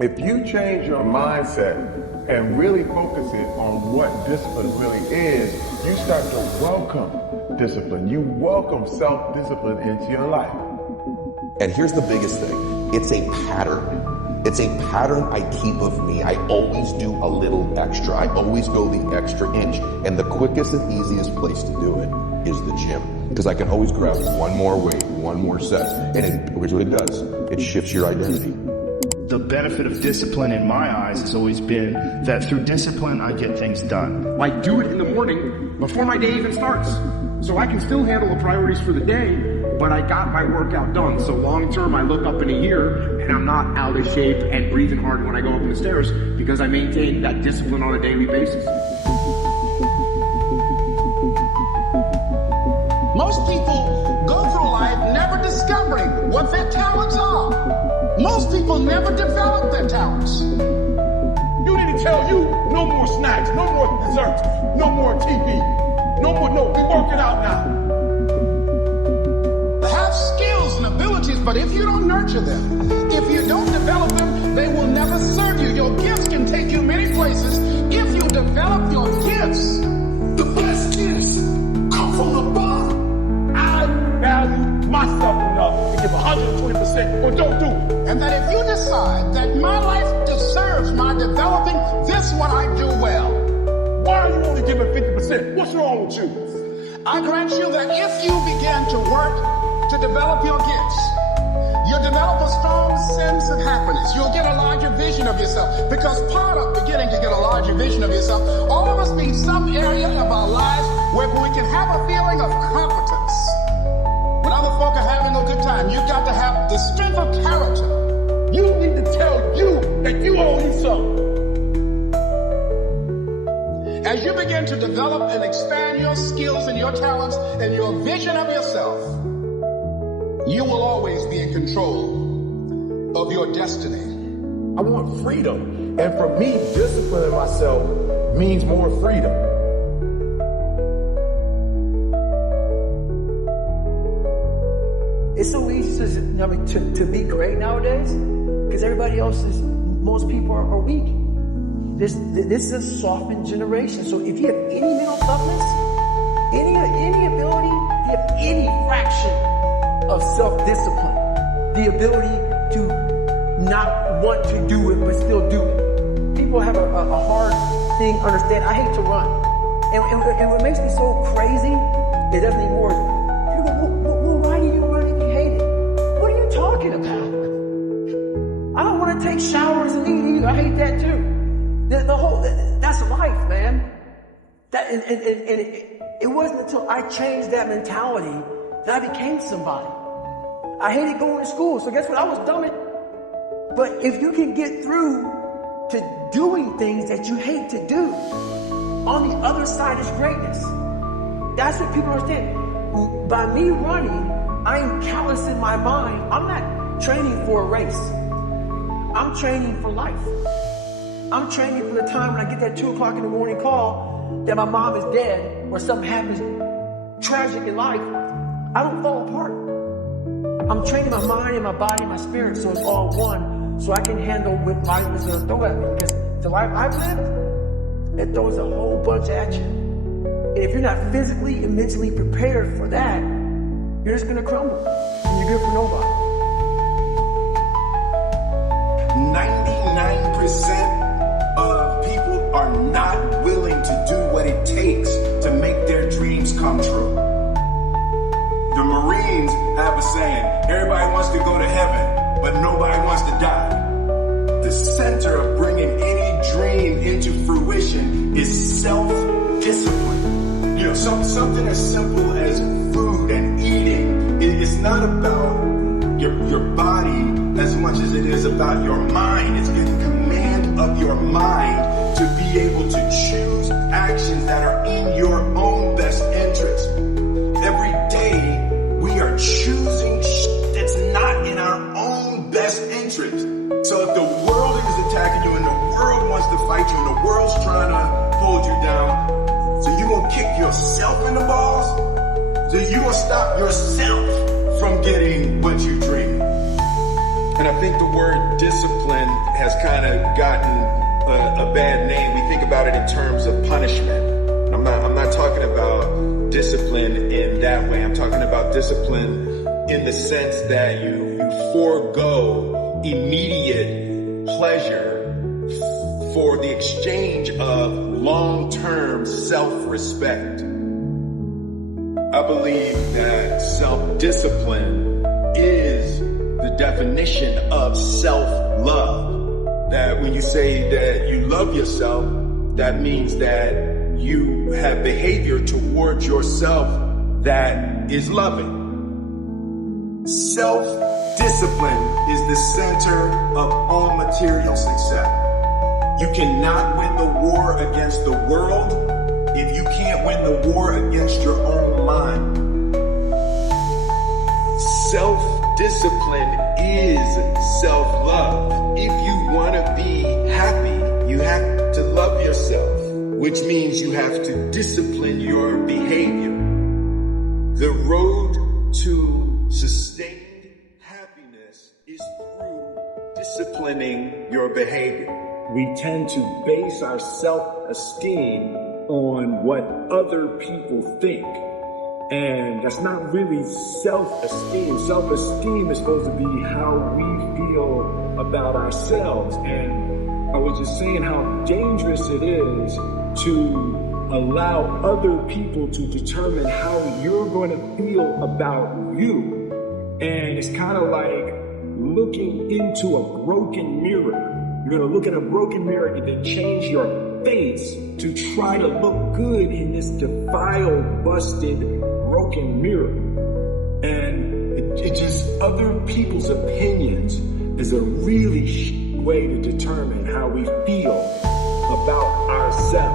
If you change your mindset and really focus it on what discipline really is, you start to welcome discipline. You welcome self-discipline into your life. And here's the biggest thing. It's a pattern. It's a pattern I keep of me. I always do a little extra. I always go the extra inch. And the quickest and easiest place to do it is the gym. Because I can always grab one more weight, one more set. And here's what it does. It shifts your identity. The benefit of discipline in my eyes has always been that through discipline, I get things done. I do it in the morning before my day even starts. So I can still handle the priorities for the day, but I got my workout done. So long term, I look up in a year and I'm not out of shape and breathing hard when I go up the stairs because I maintain that discipline on a daily basis. Most people go through life never discovering what their talents are. Most people never develop their talents. You need to tell you, no more snacks, no more desserts, no more TV, no, we working out now. They have skills and abilities, but if you don't nurture them, if you don't develop them, they will never serve you. Your gifts can take you many places if you develop your gifts. The best gifts come from the bottom. I value myself enough to give 120% or don't do it. And that if you decide that my life deserves my developing this what I do well. Why are you only giving 50%? What's wrong with you? I grant you that if you begin to work to develop your gifts, you'll develop a strong sense of happiness. You'll get a larger vision of yourself. Because part of beginning to get a larger vision of yourself, all of us need some area of our lives where we can have a feeling of competence. When other folk are having a good time, you've got to have the strength of character. You need to tell you that you owe you something. As you begin to develop and expand your skills and your talents and your vision of yourself, you will always be in control of your destiny. I want freedom. And for me, disciplining myself means more freedom. It's so easy to be great nowadays because most people are weak. This is a softened generation. So if you have any mental toughness, any ability, if you have any fraction of self-discipline, the ability to not want to do it but still do it. People have a hard thing understand. I hate to run. And what makes me so crazy is nothing more. People go, well, why do you run if you hate it? What are you talking about? I don't want to take showers and eat either. I hate that too. That's life, man. It wasn't until I changed that mentality that I became somebody. I hated going to school, so guess what? I was dumb. But if you can get through to doing things that you hate to do, on the other side is greatness. That's what people understand. By me running, I'm callousing my mind. I'm not training for a race. I'm training for life. I'm training for the time when I get that 2 o'clock in the morning call that my mom is dead or something happens tragic in life. I don't fall apart. I'm training my mind and my body and my spirit so it's all one, so I can handle what life is going to throw at me. Because the life I've lived, it throws a whole bunch at you. And if you're not physically and mentally prepared for that, you're just going to crumble. And you're good for nobody. 99% of people are not willing to do what it takes to make their dreams come true. The Marines have a saying, everybody wants to go to heaven, but nobody wants to die. The center of bringing any dream into fruition is self-discipline. You know, something as simple as food and eating. It's not about your body as much as it is about your mind. It's getting command of your mind to be able to choose actions that are in your own best interest. Every day we are choosing that's not in our own best interest. So if the world is attacking you and the world wants to fight you and the world's trying to hold you down, so you gonna kick yourself in the balls? So you gonna stop yourself from getting what you dream? And I think the word discipline has kind of gotten a bad name. We think about it in terms of punishment. I'm not talking about discipline in that way. I'm talking about discipline in the sense that you forego immediate pleasure for the exchange of long-term self-respect. I believe that self-discipline is the definition of self-love. That when you say that you love yourself, that means that you have behavior towards yourself that is loving. Self-discipline is the center of all material success. You cannot win the war against the world if you can't win the war against your own mind. Self-discipline is self-love. If you want to be happy, you have to love yourself, which means you have to discipline your behavior. The road to sustained happiness is through disciplining your behavior. We tend to base our self-esteem on what other people think. And that's not really self-esteem. Self-esteem is supposed to be how we feel about ourselves. And I was just saying how dangerous it is to allow other people to determine how you're going to feel about you. And it's kind of like looking into a broken mirror. You're going to look at a broken mirror and then change your face to try to look good in this defiled, busted, broken mirror. And it just, other people's opinions is a really way to determine how we feel about ourselves.